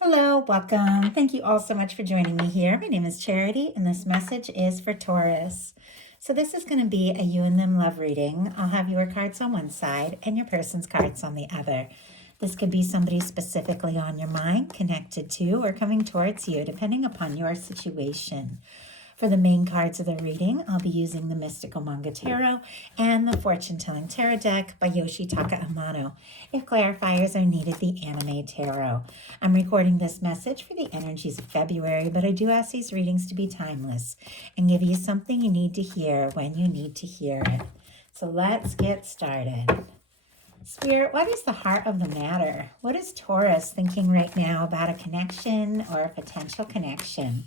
Hello, welcome. Thank you all so much for joining me here. My name is Charity, and this message is for Taurus. So this is going to be a you and them love reading. I'll have your cards on one side and your person's cards on the other. This could be somebody specifically on your mind, connected to, or coming towards you, depending upon your situation. For the main cards of the reading, I'll be using the Mystical Manga Tarot and the Fortune Telling Tarot deck by Yoshitaka Amano. If clarifiers are needed, the Anime Tarot. I'm recording this message for the energies of February, but I do ask these readings to be timeless and give you something you need to hear when you need to hear it. So let's get started. Spirit, what is the heart of the matter? What is Taurus thinking right now about a connection or a potential connection?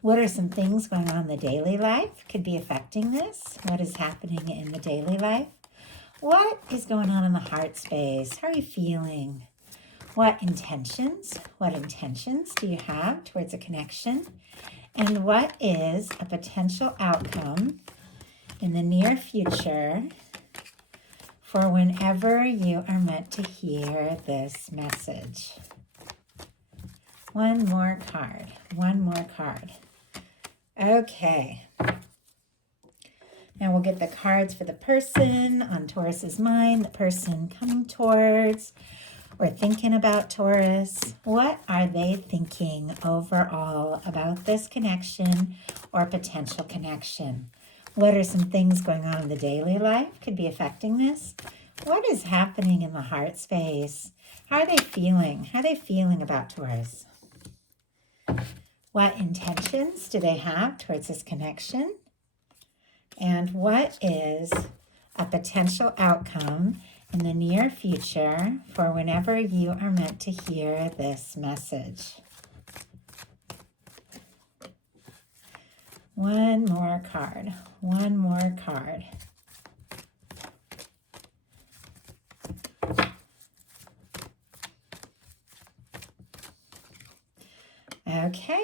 What are some things going on in the daily life could be affecting this? What is happening in the daily life? What is going on in the heart space? How are you feeling? What intentions do you have towards a connection? And what is a potential outcome in the near future for whenever you are meant to hear this message? One more card. Okay. Now we'll get the cards for the person on Taurus's mind, the person coming towards or thinking about Taurus. What are they thinking overall about this connection or potential connection? What are some things going on in the daily life could be affecting this? What is happening in the heart space? How are they feeling? How are they feeling about Taurus? What intentions do they have towards this connection? And what is a potential outcome in the near future for whenever you are meant to hear this message? One more card. Okay.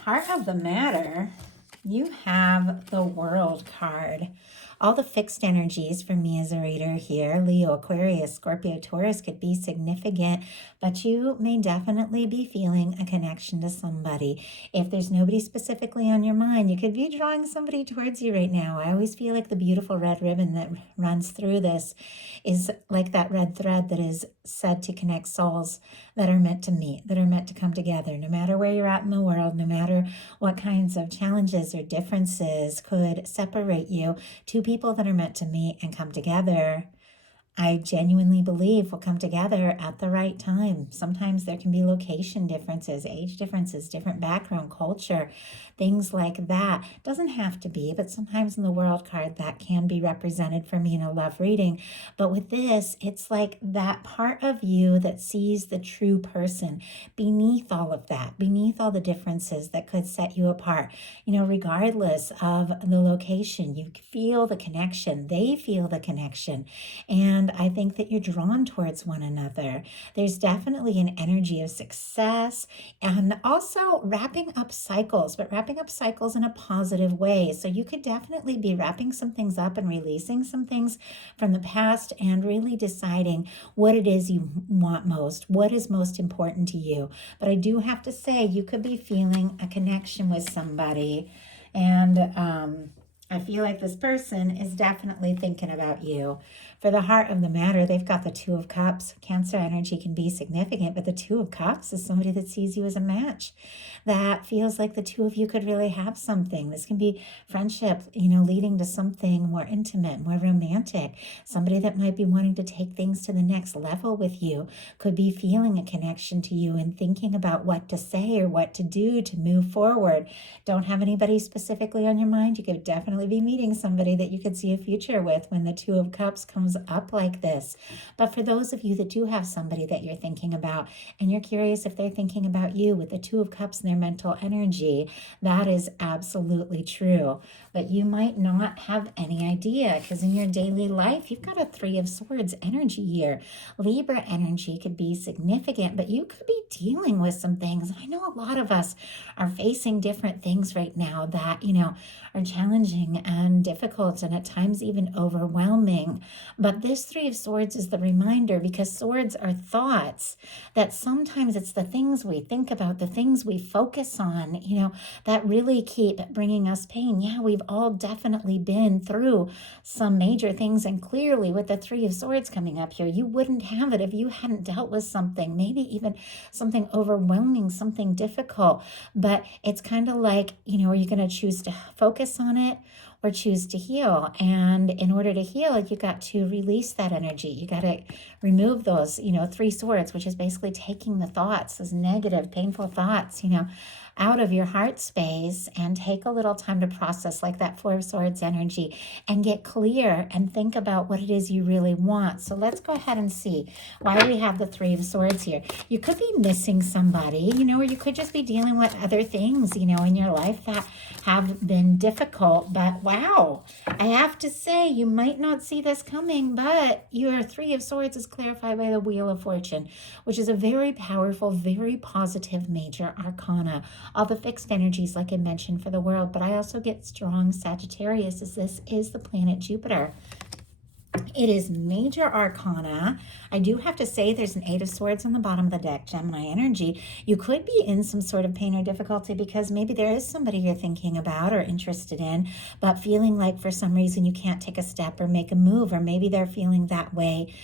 Heart of the matter, you have the World card. All the fixed energies for me as a reader here, Leo, Aquarius, Scorpio, Taurus, could be significant, but you may definitely be feeling a connection to somebody. If there's nobody specifically on your mind, you could be drawing somebody towards you right now. I always feel like the beautiful red ribbon that runs through this is like that red thread that is said to connect souls that are meant to meet, that are meant to come together. No matter where you're at in the world, no matter what kinds of challenges or differences could separate you, two people that are meant to meet and come together, I genuinely believe will come together at the right time. Sometimes there can be location differences, age differences, different background, culture, things like that. Doesn't have to be, but sometimes in the World card that can be represented for me in a love reading. But with this, it's like that part of you that sees the true person beneath all of that, beneath all the differences that could set you apart. Regardless of the location, you feel the connection, they feel the connection. And I think that you're drawn towards one another. There's definitely an energy of success and also wrapping up cycles, but wrapping up cycles in a positive way. So you could definitely be wrapping some things up and releasing some things from the past and really deciding what it is you want most, what is most important to you. But I do have to say, you could be feeling a connection with somebody, and I feel like this person is definitely thinking about you. For the heart of the matter, they've got the Two of Cups. Cancer energy can be significant, but the Two of Cups is somebody that sees you as a match, that feels like the two of you could really have something. This can be friendship, leading to something more intimate, more romantic. Somebody that might be wanting to take things to the next level with you could be feeling a connection to you and thinking about what to say or what to do to move forward. Don't have anybody specifically on your mind. You could definitely be meeting somebody that you could see a future with when the Two of Cups comes up like this. But for those of you that do have somebody that you're thinking about and you're curious if they're thinking about you with the Two of Cups in their mental energy, that is absolutely true. but you might not have any idea because in your daily life, you've got a Three of Swords energy here. Libra energy could be significant, but you could be dealing with some things. I know a lot of us are facing different things right now that, are challenging and difficult and at times even overwhelming. But this Three of Swords is the reminder, because swords are thoughts, that sometimes it's the things we think about, the things we focus on, that really keep bringing us pain. Yeah, we've all definitely been through some major things. And clearly with the Three of Swords coming up here, you wouldn't have it if you hadn't dealt with something, maybe even something overwhelming, something difficult. But it's kind of like, are you going to choose to focus on it or choose to heal? And in order to heal, you got to release that energy. You got to remove those, Three Swords, which is basically taking the thoughts, those negative, painful thoughts, out of your heart space, and take a little time to process, like that Four of Swords energy, and get clear and think about what it is you really want. So let's go ahead and see why we have the Three of Swords here. You could be missing somebody, or you could just be dealing with other things, in your life that have been difficult. But wow, I have to say, you might not see this coming, but your Three of Swords is clarified by the Wheel of Fortune, which is a very powerful, very positive major arcana. All the fixed energies, like I mentioned, for the world, but I also get strong Sagittarius, as this is the planet Jupiter. It is major arcana. I do have to say there's an Eight of Swords on the bottom of the deck, Gemini energy. You could be in some sort of pain or difficulty because maybe there is somebody you're thinking about or interested in, but feeling like for some reason you can't take a step or make a move, or maybe they're feeling that way,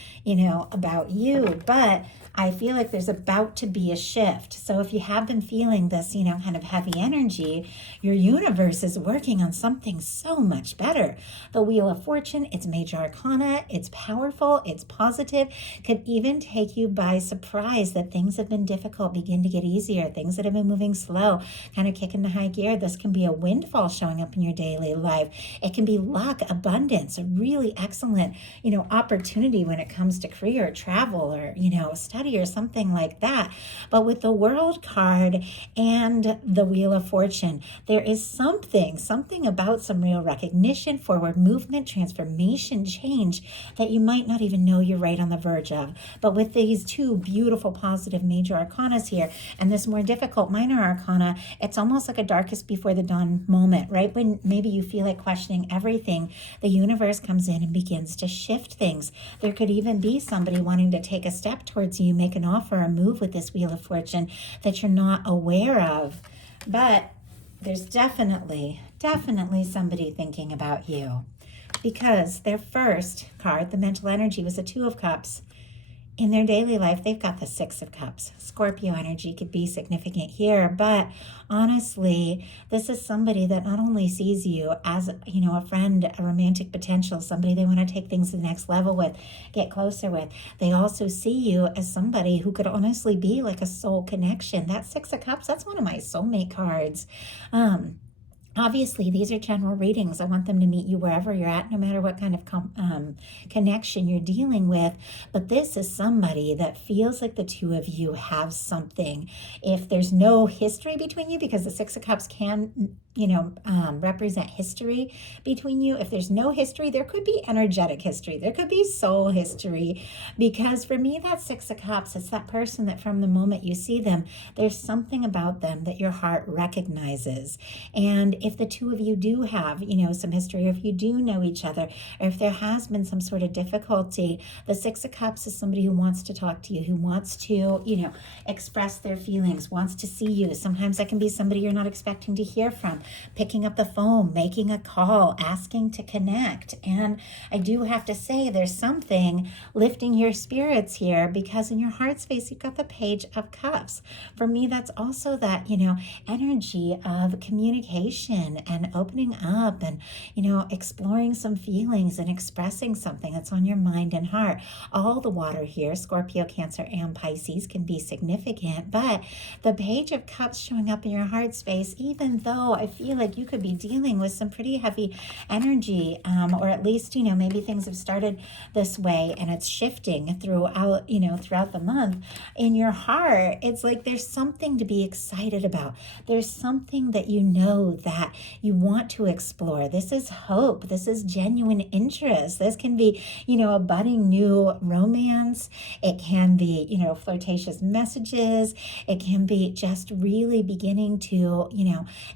about you. But I feel like there's about to be a shift. So if you have been feeling this, kind of heavy energy, your universe is working on something so much better. The Wheel of Fortune, it's major arcana, it's powerful, it's positive, could even take you by surprise that things have been difficult begin to get easier, things that have been moving slow kind of kick into high gear. This can be a windfall showing up in your daily life. It can be luck, abundance, a really excellent, opportunity when it comes to career, travel, or, study or something like that. But with the World card and the Wheel of Fortune, there is something about some real recognition, forward movement, transformation, change that you might not even know you're right on the verge of. But with these two beautiful, positive major arcanas here, and this more difficult minor arcana, it's almost like a darkest before the dawn moment, right? When maybe you feel like questioning everything, the universe comes in and begins to shift things. There could even be somebody wanting to take a step towards you, make an offer, a move with this Wheel of Fortune that you're not aware of. But there's definitely somebody thinking about you, because their first card, the mental energy, was the Two of Cups. In their daily life, they've got the Six of Cups. Scorpio energy could be significant here, but honestly, this is somebody that not only sees you as, a friend, a romantic potential, somebody they want to take things to the next level with, get closer with. They also see you as somebody who could honestly be like a soul connection. That Six of Cups, that's one of my soulmate cards. Obviously, these are general readings. I want them to meet you wherever you're at, no matter what kind of connection you're dealing with. But this is somebody that feels like the two of you have something. If there's no history between you, because the Six of Cups can, represent history between you. If there's no history, there could be energetic history. There could be soul history. Because for me, that Six of Cups, it's that person that from the moment you see them, there's something about them that your heart recognizes. And if the two of you do have, some history, or if you do know each other, or if there has been some sort of difficulty, the Six of Cups is somebody who wants to talk to you, who wants to, express their feelings, wants to see you. Sometimes that can be somebody you're not expecting to hear from, picking up the phone, making a call, asking to connect. And I do have to say, there's something lifting your spirits here, because in your heart space, you've got the Page of Cups. For me, that's also that, energy of communication and opening up and, exploring some feelings and expressing something that's on your mind and heart. All the water here, Scorpio, Cancer, and Pisces, can be significant, but the Page of Cups showing up in your heart space, even though I feel like you could be dealing with some pretty heavy energy, or at least, maybe things have started this way and it's shifting throughout the month. In your heart, it's like there's something to be excited about. There's something that that you want to explore. This is hope. This is genuine interest. This can be, a budding new romance. It can be, flirtatious messages. It can be just really beginning to,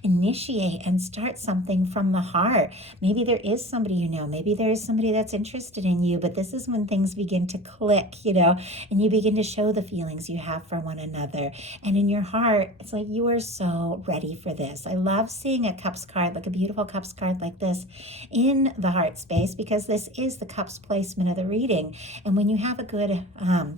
initiate and start something from the heart. Maybe there is somebody maybe there is somebody that's interested in you, but this is when things begin to click, and you begin to show the feelings you have for one another. And in your heart, it's like you are so ready for this. I love seeing a cups card, like a beautiful cups card like this in the heart space, because this is the cups placement of the reading. And when you have a good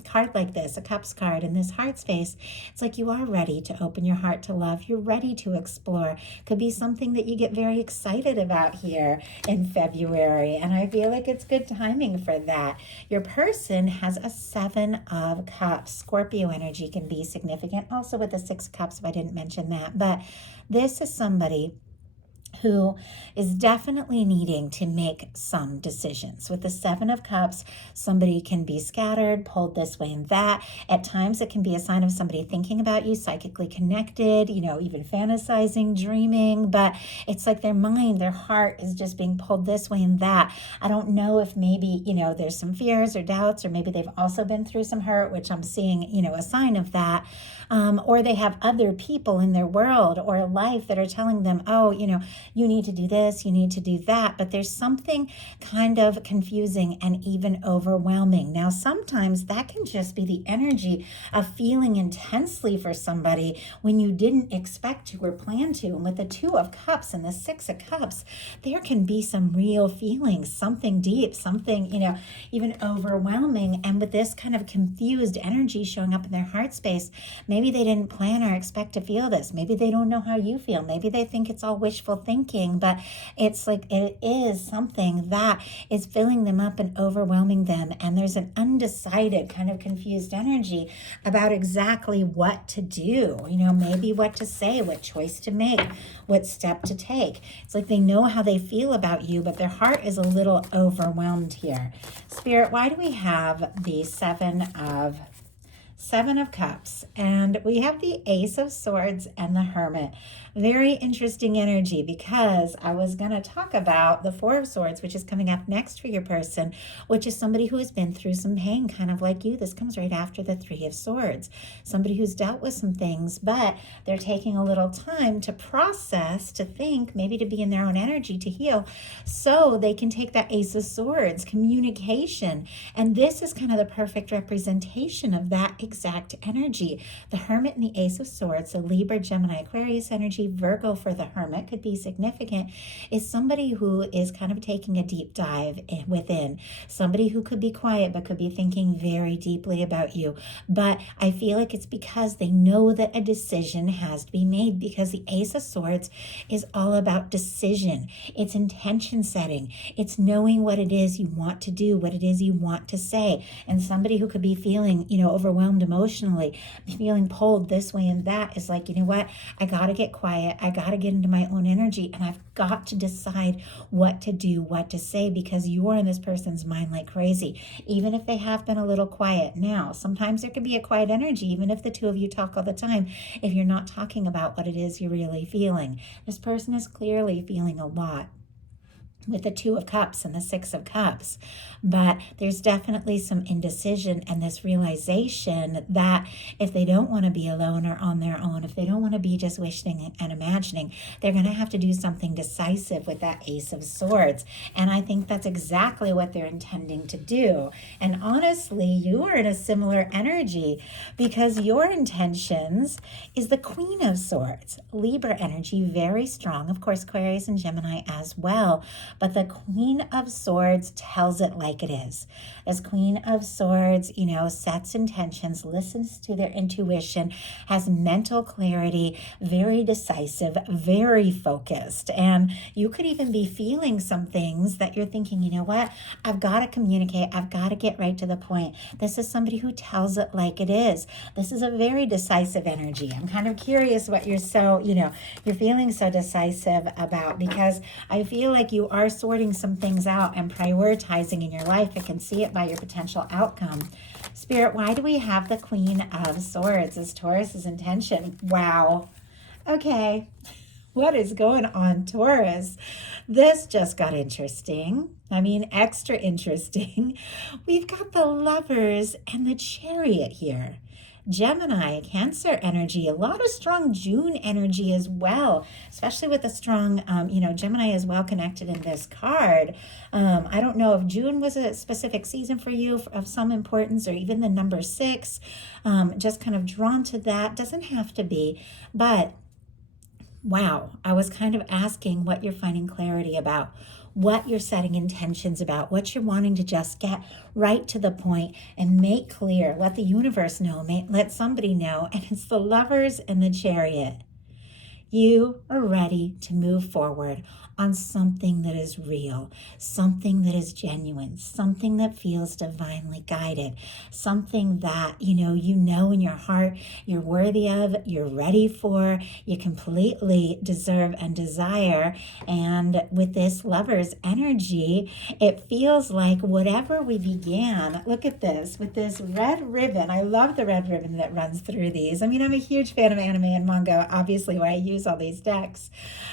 card like this, a cups card in this heart space, it's like you are ready to open your heart to love. You're ready to explore. Could be something that you get very excited about here in February. And I feel like it's good timing for that. Your person has a 7 of Cups. Scorpio energy can be significant. Also with the 6 of Cups, if I didn't mention that. But this is somebody who is definitely needing to make some decisions. With the 7 of Cups, somebody can be scattered, pulled this way and that. At times, it can be a sign of somebody thinking about you, psychically connected, even fantasizing, dreaming. But it's like their mind, their heart is just being pulled this way and that. I don't know if maybe, there's some fears or doubts, or maybe they've also been through some hurt, which I'm seeing, a sign of that. Or they have other people in their world or life that are telling them, oh, you need to do this, you need to do that. But there's something kind of confusing and even overwhelming. Now, sometimes that can just be the energy of feeling intensely for somebody when you didn't expect to or plan to. And with the 2 of Cups and the 6 of Cups, there can be some real feelings, something deep, something, even overwhelming. And with this kind of confused energy showing up in their heart space, maybe they didn't plan or expect to feel this. Maybe they don't know how you feel. Maybe they think it's all wishful thinking, but it's like it is something that is filling them up and overwhelming them. And there's an undecided kind of confused energy about exactly what to do, maybe what to say, what choice to make, what step to take. It's like they know how they feel about you, but their heart is a little overwhelmed here. Spirit, why do we have the 7 of Cups, and we have the Ace of Swords and the Hermit? Very interesting energy, because I was going to talk about the 4 of Swords, which is coming up next for your person, which is somebody who has been through some pain, kind of like you. This comes right after the 3 of Swords. Somebody who's dealt with some things, but they're taking a little time to process, to think, maybe to be in their own energy, to heal, so they can take that Ace of Swords, communication. And this is kind of the perfect representation of that exact energy. The Hermit and the Ace of Swords, so Libra, Gemini, Aquarius energy, Virgo for the Hermit could be significant, is somebody who is kind of taking a deep dive within. Somebody who could be quiet, but could be thinking very deeply about you. But I feel like it's because they know that a decision has to be made, because the Ace of Swords is all about decision. It's intention setting. It's knowing what it is you want to do, what it is you want to say. And somebody who could be feeling, overwhelmed emotionally, feeling pulled this way and that, is like, what? I got to get quiet. I got to get into my own energy, and I've got to decide what to do, what to say, because you are in this person's mind like crazy, even if they have been a little quiet. Now, sometimes there can be a quiet energy, even if the 2 of you talk all the time, if you're not talking about what it is you're really feeling. This person is clearly feeling a lot with the 2 of Cups and the 6 of Cups. But there's definitely some indecision and this realization that if they don't want to be alone or on their own, if they don't want to be just wishing and imagining, they're going to have to do something decisive with that Ace of Swords. And I think that's exactly what they're intending to do. And honestly, you are in a similar energy, because your intentions is the Queen of Swords. Libra energy, very strong. Of course, Aquarius and Gemini as well. but the Queen of Swords tells it like it is. As Queen of Swords, sets intentions, listens to their intuition, has mental clarity, very decisive, very focused. And you could even be feeling some things that you're thinking, you know what? I've got to communicate. I've got to get right to the point. This is somebody who tells it like it is. This is a very decisive energy. I'm kind of curious what you're you're feeling so decisive about, because I feel like you are sorting some things out and prioritizing in your life. I can see it by your potential outcome. Spirit, why do we have the Queen of Swords as Taurus's intention? Wow. Okay. What is going on, Taurus? This just got interesting. I mean, extra interesting. We've got the Lovers and the Chariot here. Gemini, Cancer energy, a lot of strong June energy as well, especially with a strong, Gemini is well connected in this card. I don't know if June was a specific season for you of some importance, or even the number 6, just kind of drawn to that. Doesn't have to be, but wow, I was kind of asking what you're finding clarity about, what you're setting intentions about, what you're wanting to just get right to the point and make clear. Let the universe know, let somebody know. And it's the Lovers and the Chariot. You are ready to move forward on something that is real, something that is genuine, something that feels divinely guided, something that you know in your heart you're worthy of, you're ready for, you completely deserve and desire. And with this Lover's energy, it feels like whatever we began, look at this, with this red ribbon. I love the red ribbon that runs through these. I mean, I'm a huge fan of anime and manga, obviously why I use all these decks.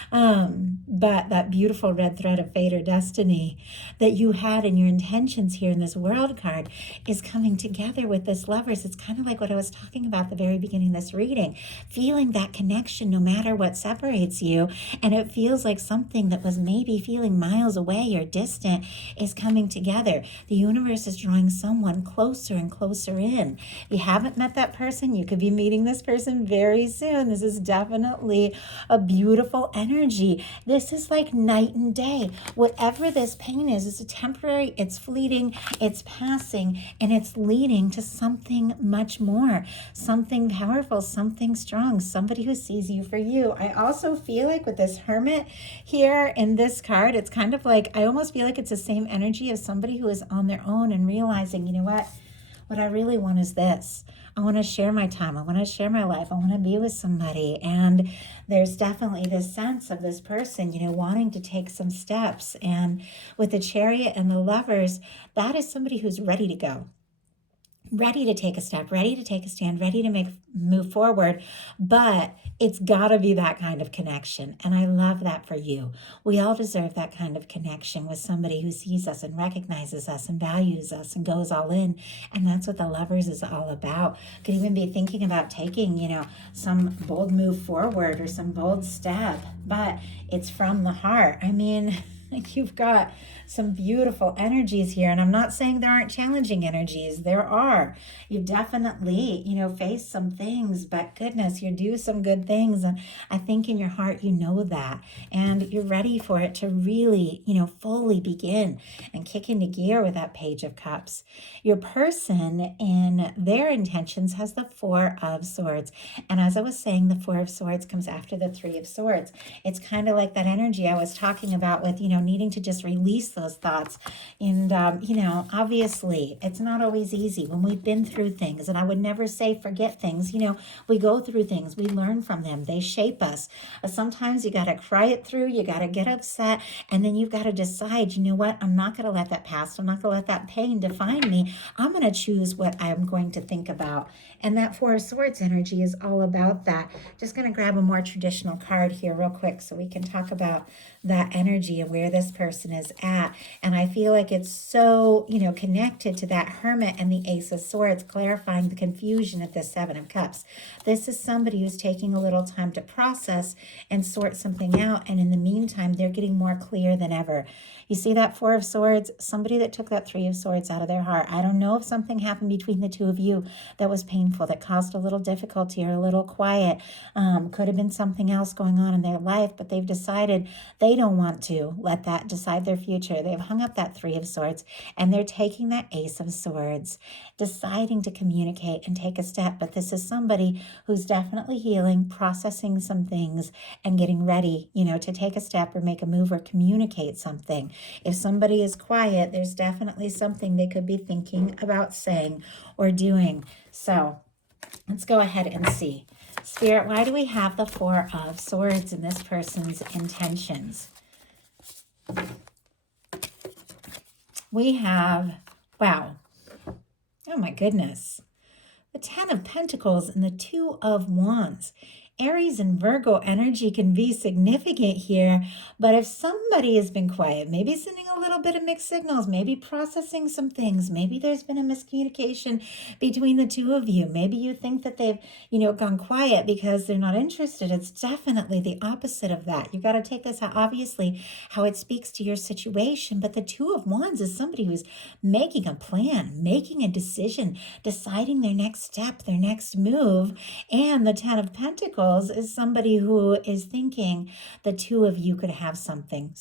But that beautiful red thread of fate or destiny that you had in your intentions here in this World card is coming together with this Lovers. It's kind of like what I was talking about at the very beginning of this reading, feeling that connection no matter what separates you. And it feels like something that was maybe feeling miles away or distant is coming together. The universe is drawing someone closer and closer in. If you haven't met that person, you could be meeting this person very soon. This is definitely a beautiful energy. This is like night and day. Whatever this pain is, it's a temporary, it's fleeting, it's passing, and it's leading to something much more, something powerful, something strong, somebody who sees you for you. I also feel like with this Hermit here in this card, it's kind of like, I almost feel like it's the same energy of somebody who is on their own and realizing, you know what I really want is this. I want to share my time. I want to share my life. I want to be with somebody. And there's definitely this sense of this person, wanting to take some steps. And with the Chariot and the Lovers, that is somebody who's ready to go, ready to take a step, ready to take a stand, ready to move forward. But it's got to be that kind of connection. And I love that for you. We all deserve that kind of connection with somebody who sees us and recognizes us and values us and goes all in. And that's what the Lovers is all about. Could even be thinking about taking, some bold move forward or some bold step, but it's from the heart. I mean, you've got some beautiful energies here. And I'm not saying there aren't challenging energies. There are. You definitely, face some things, but goodness, you do some good things. And I think in your heart, you know that. And you're ready for it to really, fully begin and kick into gear with that Page of Cups. Your person in their intentions has the Four of Swords. And as I was saying, the Four of Swords comes after the Three of Swords. It's kind of like that energy I was talking about with, needing to just release those thoughts. And, obviously it's not always easy when we've been through things. And I would never say forget things. We go through things, we learn from them, they shape us. Sometimes you got to cry it through, you got to get upset, and then you've got to decide, you know what, I'm not going to let that past, I'm not going to let that pain define me. I'm going to choose what I'm going to think about. And that Four of Swords energy is all about that. Just going to grab a more traditional card here real quick so we can talk about that energy and where this person is at. And I feel like it's so, connected to that Hermit and the Ace of Swords, clarifying the confusion at the Seven of Cups. This is somebody who's taking a little time to process and sort something out. And in the meantime, they're getting more clear than ever. You see that Four of Swords, somebody that took that Three of Swords out of their heart. I don't know if something happened between the two of you that was painful, that caused a little difficulty or a little quiet. Could have been something else going on in their life, but they've decided they don't want to let let that decide their future. They've hung up that Three of Swords and they're taking that Ace of Swords, deciding to communicate and take a step. But this is somebody who's definitely healing, processing some things, and getting ready, to take a step or make a move or communicate something. If somebody is quiet, there's definitely something they could be thinking about saying or doing. So let's go ahead and see. Spirit, why do we have the Four of Swords in this person's intentions? We have, wow, oh my goodness, the Ten of Pentacles and the Two of Wands. Aries and Virgo energy can be significant here, but if somebody has been quiet, maybe sending a little bit of mixed signals, maybe processing some things, maybe there's been a miscommunication between the two of you. Maybe you think that they've, gone quiet because they're not interested. It's definitely the opposite of that. You got to take this out, obviously, how it speaks to your situation, but the Two of Wands is somebody who's making a plan, making a decision, deciding their next step, their next move, and the Ten of Pentacles is somebody who is thinking the two of you could have something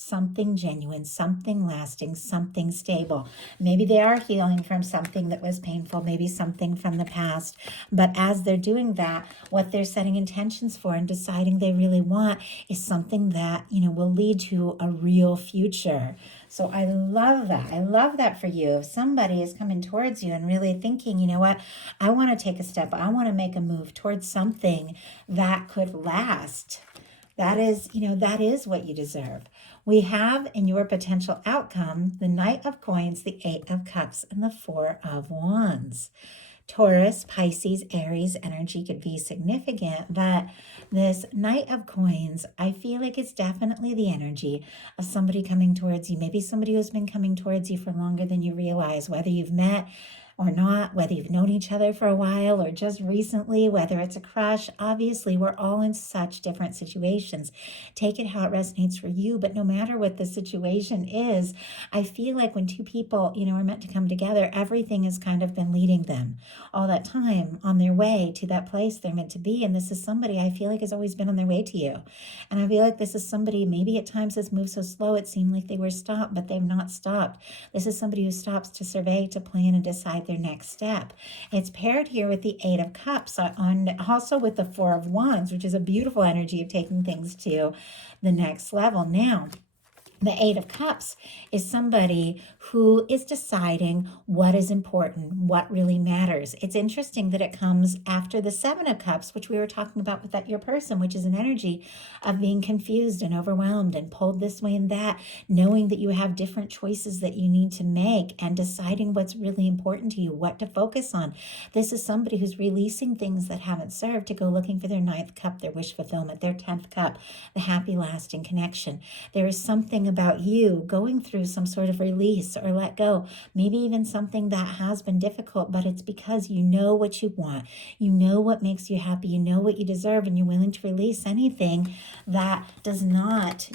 genuine, something lasting, something stable. Maybe they are healing from something that was painful, maybe something from the past. But as they're doing that, what they're setting intentions for and deciding they really want is something that, will lead to a real future. So I love that. I love that for you. If somebody is coming towards you and really thinking, you know what, I want to take a step. I want to make a move towards something that could last. That is what you deserve. We have in your potential outcome the Knight of Coins, the Eight of Cups, and the Four of Wands. Taurus, Pisces, Aries energy could be significant, but this Knight of Coins, I feel like it's definitely the energy of somebody coming towards you. Maybe somebody who's been coming towards you for longer than you realize, whether you've met or not, whether you've known each other for a while or just recently, whether it's a crush. Obviously, we're all in such different situations. Take it how it resonates for you, but no matter what the situation is, I feel like when two people, are meant to come together, everything has kind of been leading them all that time on their way to that place they're meant to be. And this is somebody I feel like has always been on their way to you. And I feel like this is somebody, maybe at times has moved so slow, it seemed like they were stopped, but they've not stopped. This is somebody who stops to survey, to plan, and decide their next step. It's paired here with the Eight of Cups, also with the Four of Wands, which is a beautiful energy of taking things to the next level. Now, the Eight of Cups is somebody who is deciding what is important, what really matters. It's interesting that it comes after the Seven of Cups, which we were talking about with that your person, which is an energy of being confused and overwhelmed and pulled this way and that, knowing that you have different choices that you need to make and deciding what's really important to you, what to focus on. This is somebody who's releasing things that haven't served to go looking for their ninth cup, their wish fulfillment, their 10th cup, the happy lasting connection. There is something about you going through some sort of release or let go, maybe even something that has been difficult, but it's because you know what you want, you know what makes you happy, you know what you deserve, and you're willing to release anything that does not,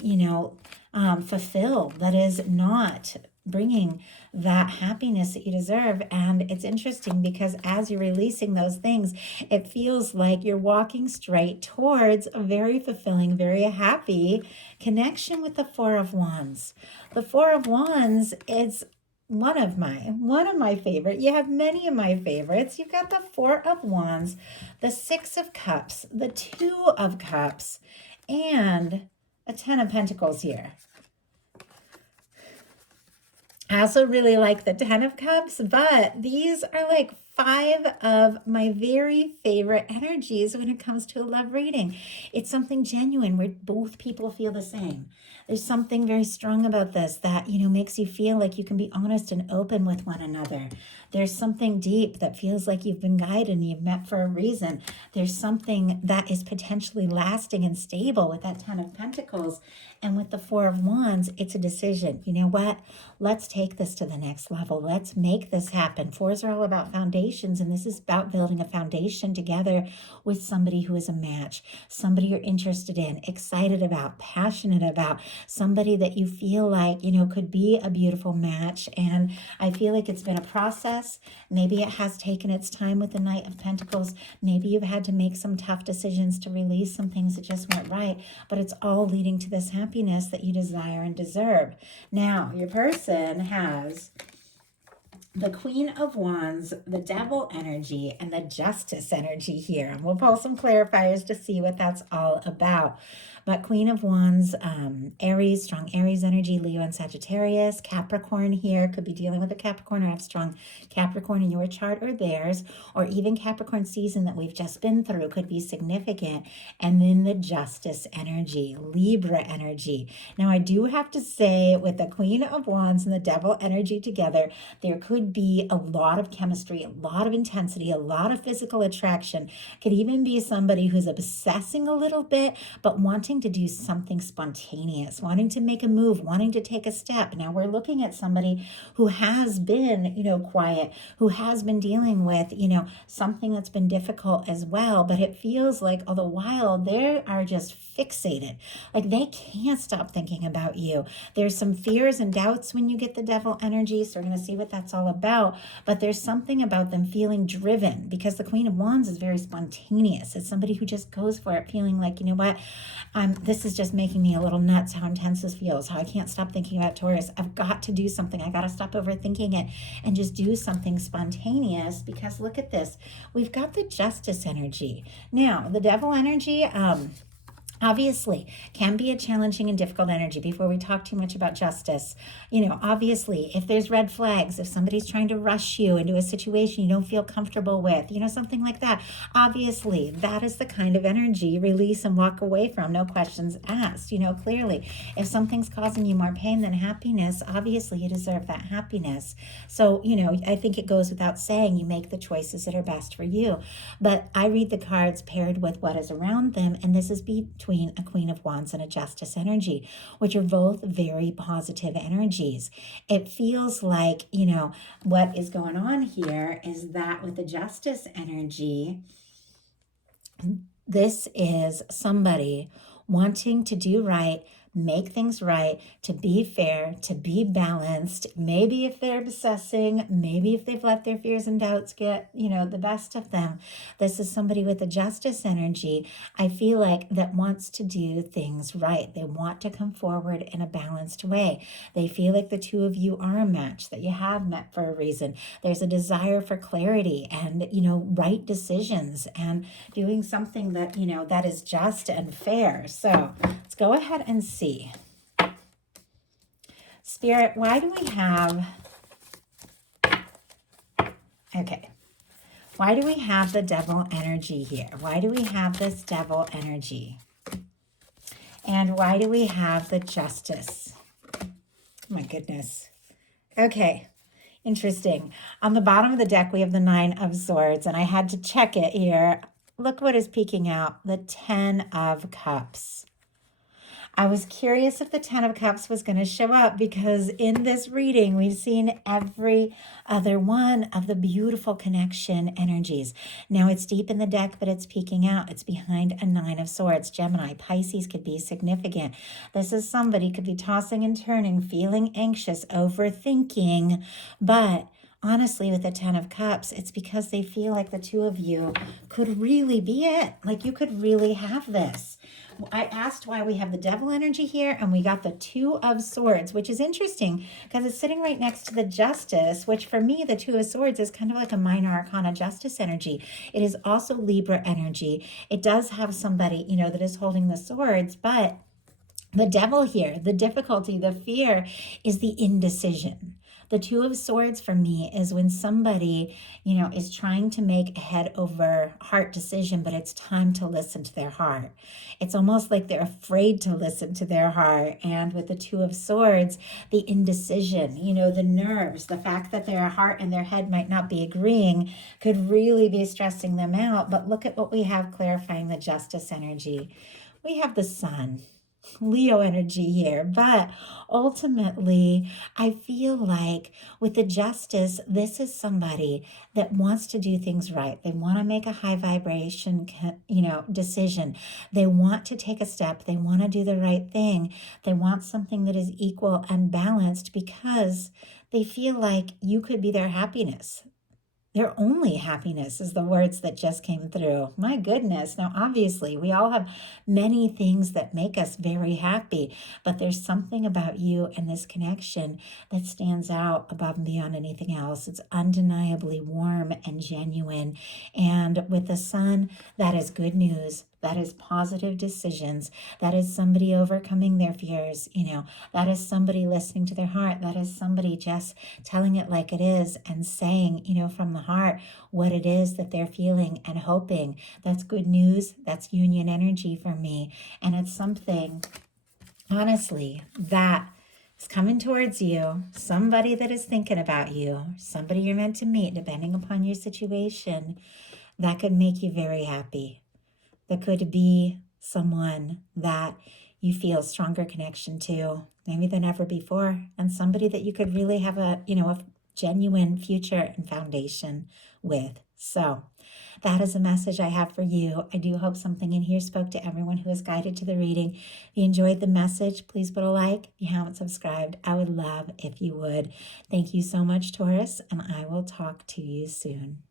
fulfill, that is not bringing that happiness that you deserve. And it's interesting because as you're releasing those things, it feels like you're walking straight towards a very fulfilling, very happy connection with the Four of Wands. The Four of Wands is one of my favorite. You have many of my favorites. You've got the Four of Wands, the Six of Cups, the Two of Cups, and a Ten of Pentacles here. I also really like the Ten of Cups, but these are like 5 of my very favorite energies when it comes to a love reading. It's something genuine where both people feel the same. There's something very strong about this that, makes you feel like you can be honest and open with one another. There's something deep that feels like you've been guided and you've met for a reason. There's something that is potentially lasting and stable with that Ten of Pentacles. And with the Four of Wands, it's a decision. You know what? Let's take this to the next level. Let's make this happen. Fours are all about foundation. foundations, and this is about building a foundation together with somebody who is a match, somebody you're interested in, excited about, passionate about, somebody that you feel like, could be a beautiful match. And I feel like it's been a process. Maybe it has taken its time with the Knight of Pentacles. Maybe you've had to make some tough decisions to release some things that just weren't right, but it's all leading to this happiness that you desire and deserve. Now, your person has the Queen of Wands, the Devil energy, and the Justice energy here. And we'll pull some clarifiers to see what that's all about. But Queen of Wands, Aries, strong Aries energy, Leo and Sagittarius. Capricorn here, could be dealing with a Capricorn or have strong Capricorn in your chart or theirs, or even Capricorn season that we've just been through could be significant. And then the Justice energy, Libra energy. Now, I do have to say, with the Queen of Wands and the Devil energy together, there could be a lot of chemistry, a lot of intensity, a lot of physical attraction. Could even be somebody who's obsessing a little bit, but wanting to do something spontaneous, wanting to make a move, wanting to take a step. Now we're looking at somebody who has been, quiet, who has been dealing with, something that's been difficult as well. But it feels like all the while they are just fixated. Like they can't stop thinking about you. There's some fears and doubts when you get the Devil energy. So we're going to see what that's all about. But there's something about them feeling driven, because the Queen of Wands is very spontaneous. It's somebody who just goes for it, feeling like, what, this is just making me a little nuts, how intense this feels, how I can't stop thinking about Taurus. I've got to do something. I got to stop overthinking it and just do something spontaneous, because look at this. We've got the Justice energy. Now, the Devil energy, obviously can be a challenging and difficult energy. Before we talk too much about justice, obviously, if there's red flags, if somebody's trying to rush you into a situation you don't feel comfortable with, something like that, obviously that is the kind of energy you release and walk away from, no questions asked. Clearly, if something's causing you more pain than happiness, obviously you deserve that happiness. So, I think it goes without saying, you make the choices that are best for you. But I read the cards paired with what is around them, and this is between a Queen of Wands and a Justice energy, which are both very positive energies. It feels like, what is going on here is that with the Justice energy, this is somebody wanting to do right, make things right, to be fair, to be balanced. Maybe if they're obsessing, maybe if they've let their fears and doubts get, the best of them. This is somebody with a Justice energy, I feel like, that wants to do things right. They want to come forward in a balanced way. They feel like the two of you are a match, that you have met for a reason. There's a desire for clarity and, right decisions and doing something that, that is just and fair. So let's go ahead and see. Spirit, why do we have, why do we have the Devil energy here? Why do we have this Devil energy? And why do we have the Justice? Oh my goodness. Okay, interesting. On the bottom of the deck, we have the Nine of Swords, and I had to check it here. Look what is peeking out, the Ten of Cups. I was curious if the Ten of Cups was going to show up, because in this reading, we've seen every other one of the beautiful connection energies. Now, it's deep in the deck, but it's peeking out. It's behind a Nine of Swords. Gemini, Pisces could be significant. This is somebody could be tossing and turning, feeling anxious, overthinking, but honestly, with the Ten of Cups, it's because they feel like the two of you could really be it. Like you could really have this. I asked why we have the Devil energy here, and we got the Two of Swords, which is interesting because it's sitting right next to the Justice, which for me, the Two of Swords is kind of like a minor arcana Justice energy. It is also Libra energy. It does have somebody, that is holding the swords, but the Devil here, the difficulty, the fear is the indecision. The Two of Swords for me is when somebody, is trying to make a head over heart decision, but it's time to listen to their heart. It's almost like they're afraid to listen to their heart. And with the Two of Swords, the indecision, the nerves, the fact that their heart and their head might not be agreeing could really be stressing them out. But look at what we have clarifying the Justice energy. We have the Sun. Leo energy here, but ultimately, I feel like with the justice, this is somebody that wants to do things right. They want to make a high vibration, decision. They want to take a step. They want to do the right thing. They want something that is equal and balanced because they feel like you could be their happiness. Their only happiness is the words that just came through. My goodness. Now, obviously, we all have many things that make us very happy, but there's something about you and this connection that stands out above and beyond anything else. It's undeniably warm and genuine. And with the sun, that is good news. That is positive decisions. That is somebody overcoming their fears. That is somebody listening to their heart. That is somebody just telling it like it is and saying, from the heart what it is that they're feeling and hoping. That's good news. That's union energy for me. And it's something, honestly, that is coming towards you, somebody that is thinking about you, somebody you're meant to meet, depending upon your situation, that could make you very happy. That could be someone that you feel stronger connection to, maybe than ever before, and somebody that you could really have a genuine future and foundation with. So that is a message I have for you. I do hope something in here spoke to everyone who is guided to the reading. If you enjoyed the message, please put a like. If you haven't subscribed, I would love if you would. Thank you so much, Taurus, and I will talk to you soon.